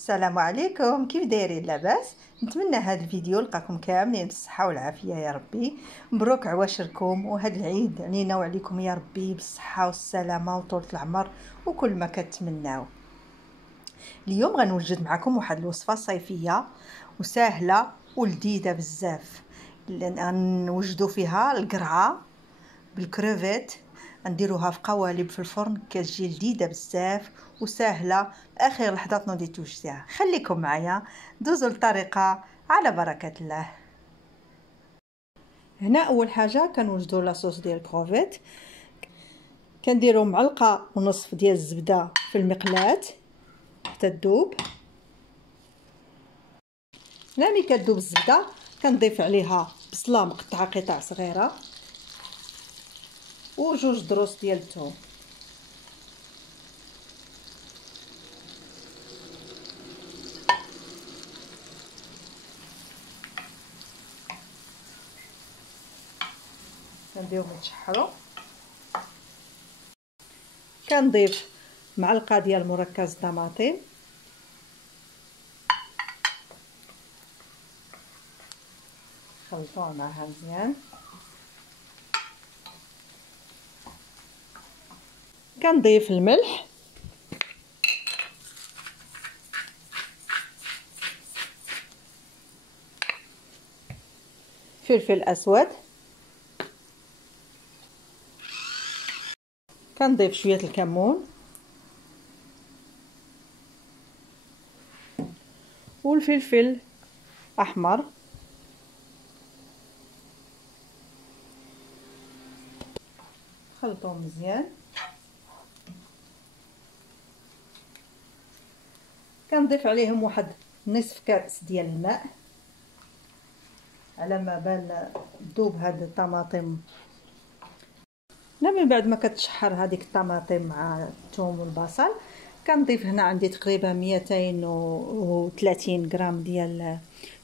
السلام عليكم، كيف دايرين؟ لاباس؟ نتمنى هذا الفيديو لقاكم كاملين بالصحه والعافيه يا ربي. مبروك عواشركم، وهذا العيد علينا وعليكم يا ربي بالصحه والسلامه وطولة العمر وكل ما كتمناو. اليوم غنوجد معكم واحد الوصفه صيفيه وسهله ولذيذه بزاف. غنوجدوا فيها القرعه بالكروفيت، نديروها في قوالب في الفرن، كتجي لذيذه بزاف وسهله. اخر لحظات نودي توجديها. خليكم معايا دوزوا الطريقه على بركه الله. هنا اول حاجه كنوجدوا لاصوص ديال الكروفيت، كنديروا معلقه ونصف ديال الزبده في المقلاة حتى تذوب. هنا ملي كتذوب الزبده كنضيف عليها بصله مقطعه قطع صغيره وجوج دروس ديال الثوم. كنديرهم يتشحروا. كنضيف معلقه ديال مركز طماطم، خلطوها معها مزيان. كنضيف الملح، فلفل اسود، كنضيف شويه الكمون والفلفل احمر. خلطوهم مزيان. كنضيف عليهم واحد نصف كاس ديال الماء على ما بال تذوب هاد الطماطم. من بعد ما كتشحر هذيك الطماطم مع الثوم والبصل، كنضيف هنا عندي تقريبا 230 غرام ديال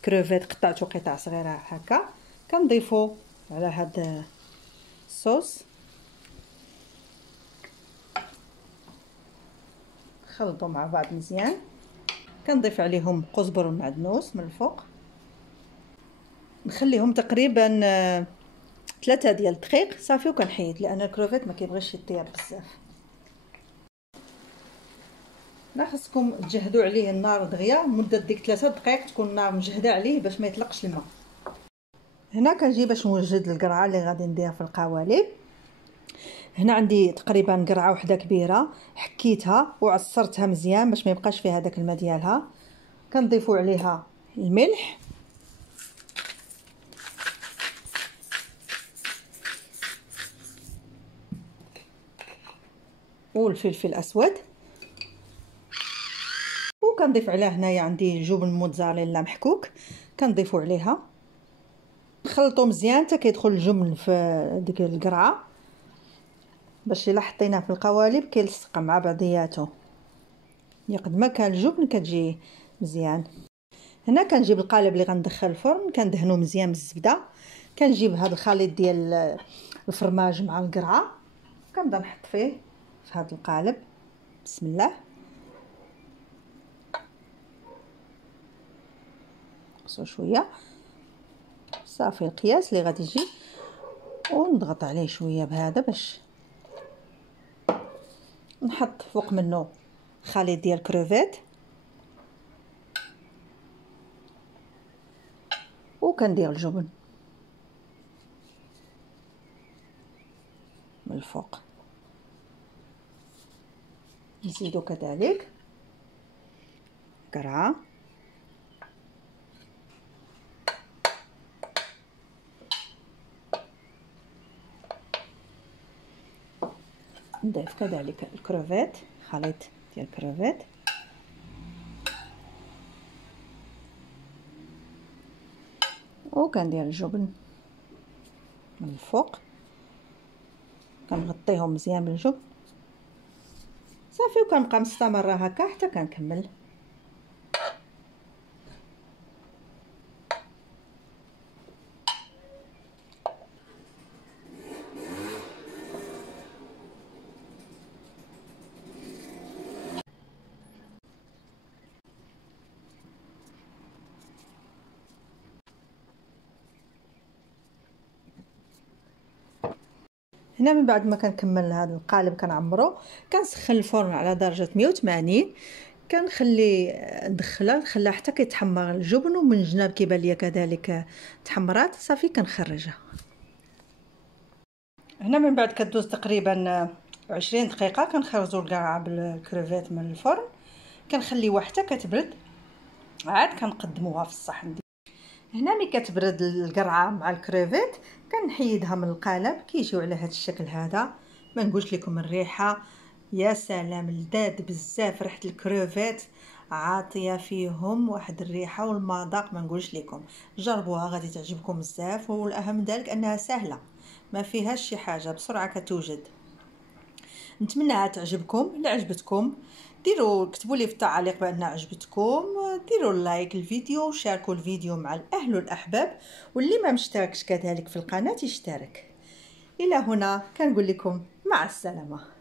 كروفيت قطعته قطع صغيره هكا، كنضيفو على هاد الصوص. خلطوا مع بعض مزيان. كنضيف عليهم قزبر ومعدنوس من الفوق، نخليهم تقريبا 3 ديال الدقائق صافي وكنحيد، لان الكروفيت ما كيبغيش يطيب بزاف. خاصكم تجهدوا عليه النار دغيا مده ديك 3 دقائق، تكون النار مجهده عليه باش ما يطلقش الماء. هنا كنجي باش نوجد القرعه اللي غادي ندير في القوالب. هنا عندي تقريبا قرعه وحده كبيره، حكيتها وعصرتها مزيان باش ما يبقاش فيها داك الماء ديالها. كنضيفوا عليها الملح والفلفل الاسود، وكنضيف عليها هنايا عندي جبن موتزاريلا محكوك كنضيفوا عليها. نخلطوا مزيان حتى كيدخل الجبن في ديك القرعه، باش الا حطيناه في القوالب كيلصق مع بعضياته. قد ما كان الجبن كتجي مزيان. هنا كنجيب القالب اللي غندخل الفرن، كندهنو مزيان بالزبده. كنجيب هذا الخليط ديال الفرماج مع القرعه، كنبدا نحط فيه في هذا القالب. بسم الله. نقصو شويه صافي القياس اللي غادي يجي، ونضغط عليه شويه بهذا باش نحط فوق منه خليط ديال كروفيت، وكندير الجبن من الفوق. نزيدو كذلك قرعه، نضيف كذلك الكروفيت، خليط ديال الكروفيت، وكندير الجبن من الفوق. كنغطيهم مزيان بالجبن صافي، وكنبقى مستمره هكا حتى كنكمل. هنا من بعد ما كنكمل هذا القالب كنعمرو، كنسخن الفرن على درجه 180، كنخلي نخليها حتى كيتحمر الجبن، ومن الجناب كيبان ليا كذلك تحمرات، صافي كنخرجها. هنا من بعد كدوز تقريبا 20 دقيقه كنخرجوا القرعه بالكروفيت من الفرن، كنخليوها حتى كتبرد، عاد كنقدموها في الصحن. هنا ملي كتبرد القرعه مع الكروفيت كنحيدها من القالب، كيجيو على هذا الشكل هذا. ما نقولش لكم الريحه يا سلام، لذاذ بزاف، ريحه الكروفيت عاطيه فيهم واحد الريحه والمذاق ما نقولش لكم. جربوها غادي تعجبكم بزاف، والاهم من ذلك انها سهله، ما فيهاش شي حاجه، بسرعه كتوجد. نتمنىها تعجبكم. الا عجبتكم كتبوا لي في التعليق بانها عجبتكم، ديروا لايك الفيديو، وشاركوا الفيديو مع الاهل والاحباب، واللي ما مشتركش كذلك في القناه يشترك. الى هنا كنقول لكم مع السلامه.